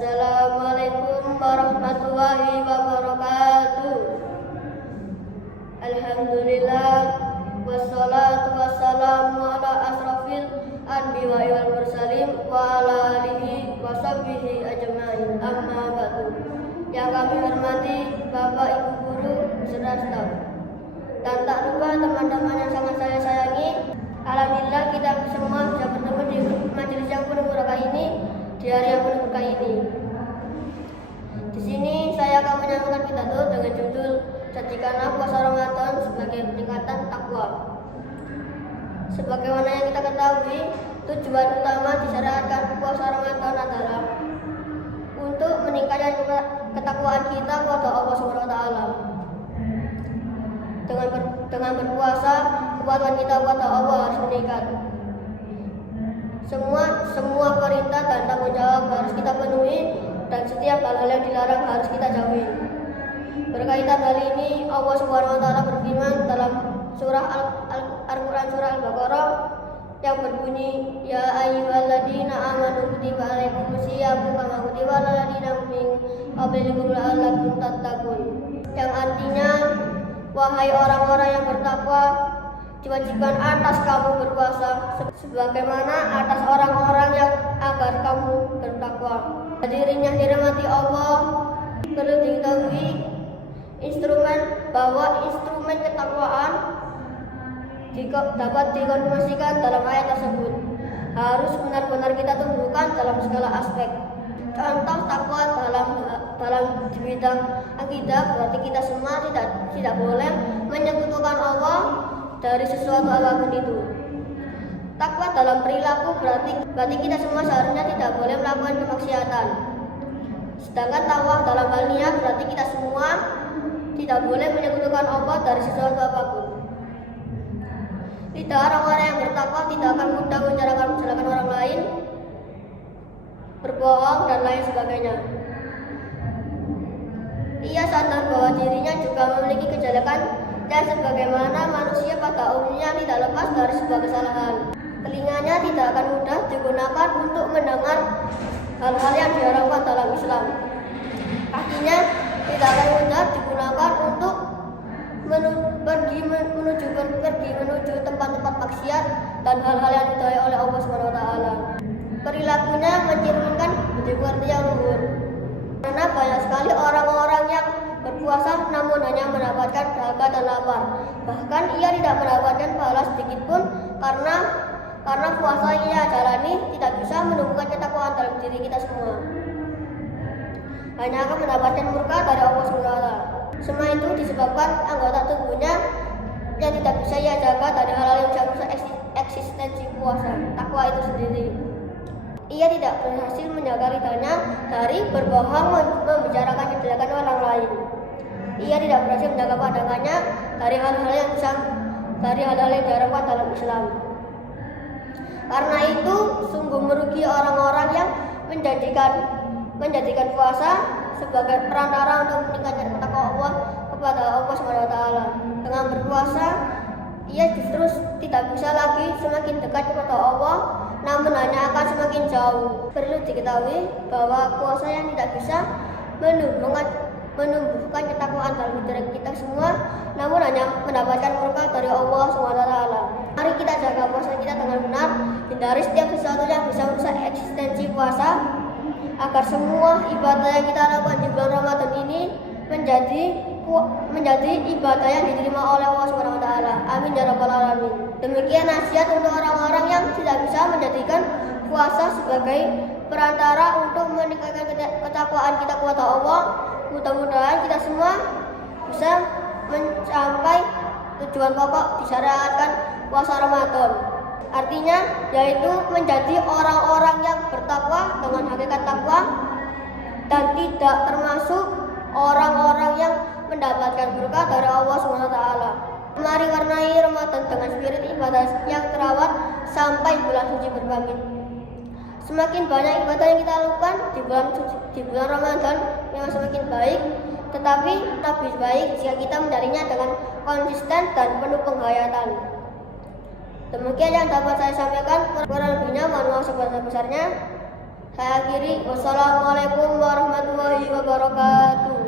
Assalamualaikum warahmatullahi wabarakatuh. Alhamdulillah, wassalatu wassalamu ala asrafil anbiya'i wal mursalin wa ala alihi wa sahbihi ajma'in, amma ba'du. Yang kami hormati Bapak Ibu guru beserta staf, dan tak lupa teman-teman yang sangat saya sayangi. Alhamdulillah kita semua bisa bertemu di majelis yang penuh berkah ini, di hari yang penuh berkah ini. Di sini saya akan menyampaikan pidato dengan judul "Jadikanlah puasa Ramadan sebagai peningkatan takwa". Sebagaimana yang kita ketahui, tujuan utama disyariatkan puasa Ramadan adalah untuk meningkatkan ketakwaan kita kepada Allah SWT. Dengan berpuasa, ketakwaan kita kepada Allah harus meningkat. Semua perintah dan tanggung jawab harus kita penuhi, dan setiap hal-hal yang dilarang harus kita jauhi. Berkaitan hal ini, Allah SWT berfirman dalam surah Al-Quran surah Al-Baqarah yang berbunyi, "Ya ayyuhalladzina amanu kutiba alaikumusyiyamu kama kutiba alal ladzina min qablikum la'allakum tattaqun." Yang artinya, wahai orang-orang yang bertakwa, diwajibkan atas kamu berpuasa sebagaimana atas orang-orang yang agar kamu bertakwa. Hadirin yang dirahmati Allah, perlu diketahui bahwa instrumen ketakwaan dapat dikonfirmasikan dalam ayat tersebut harus benar-benar kita tumbuhkan dalam segala aspek. Contoh takwa dalam bidang akidah berarti kita semua tidak boleh menyekutukan Allah dari sesuatu apapun itu. Takwa dalam perilaku berarti kita semua seharusnya tidak boleh melakukan kemaksiatan. Sedangkan takwa dalam hal niat berarti kita semua tidak boleh menyekutukan Allah dari sesuatu apapun. Lidah orang-orang yang bertakwa tidak akan mudah mencerahkan orang lain, berbohong dan lain sebagainya. Ia sadar bahwa dirinya juga memiliki kejelekan dan sebagaimana manusia pada umumnya tidak lepas dari sebuah kesalahan. Telinganya tidak akan mudah digunakan untuk mendengar hal-hal yang diharamkan dalam Islam. Kakinya tidak akan mudah digunakan untuk pergi menuju tempat-tempat maksiat dan hal-hal yang didai oleh Allah SWT. Perilakunya mencerminkan budi pekerti yang luhur. Karena banyak sekali orang-orang yang berpuasa namun hanya mendapatkan dahaga dan lapar. Bahkan ia tidak mendapatkan pahala sedikit pun karena puasa yang ia jalani tidak bisa menumbuhkan ketakwaan dalam diri kita semua. Hanya akan mendapatkan murka dari Allah SWT. Semua itu disebabkan anggota tubuhnya yang tidak bisa ia jaga dari hal-hal yang bisa merusak eksistensi puasa takwa itu sendiri. Ia tidak berhasil menjaga lidahnya dari berbohong membicarakan kejelekan orang lain. Ia tidak berhasil menjaga pandangannya dari hal-hal yang diharamkan dalam Islam. Karena itu sungguh merugi orang-orang yang menjadikan puasa sebagai perantara untuk meningkatkan takwa Allah kepada Allah SWT. Dengan berpuasa, ia justru tidak bisa lagi semakin dekat kepada Allah, namun hanya akan semakin jauh. Perlu diketahui bahwa puasa yang tidak bisa menumbuhkan ketakwaan dalam diri kita semua, namun hanya mendapatkan murka dari Allah SWT. Mari kita jaga puasa kita dengan benar, hindari setiap sesuatu yang bisa merusak eksistensi puasa, agar semua ibadah yang kita lakukan di bulan Ramadan ini menjadi ibadah yang diterima oleh Allah SWT. Amin ya rabbal alamin. Demikian nasihat untuk orang-orang yang tidak bisa menjadikan puasa sebagai perantara untuk meningkatkan ketakwaan kita kepada Allah. Mudah-mudahan kita semua bisa mencapai tujuan pokok disyariatkan puasa Ramadan. Artinya yaitu menjadi orang-orang yang bertakwa dengan hakikat takwa dan tidak termasuk orang-orang yang mendapatkan berkah dari Allah SWT. Mari warnai Ramadan dengan spirit ibadah yang terawat sampai bulan suci berpamit. Semakin banyak ibadah yang kita lakukan di bulan Ramadan memang semakin baik, tetapi lebih baik jika kita mencarinya dengan konsisten dan penuh penghayatan. Demikian yang dapat saya sampaikan. Kurang lebihnya mohon maaf sebesar-besarnya. Saya akhiri, wassalamualaikum warahmatullahi wabarakatuh.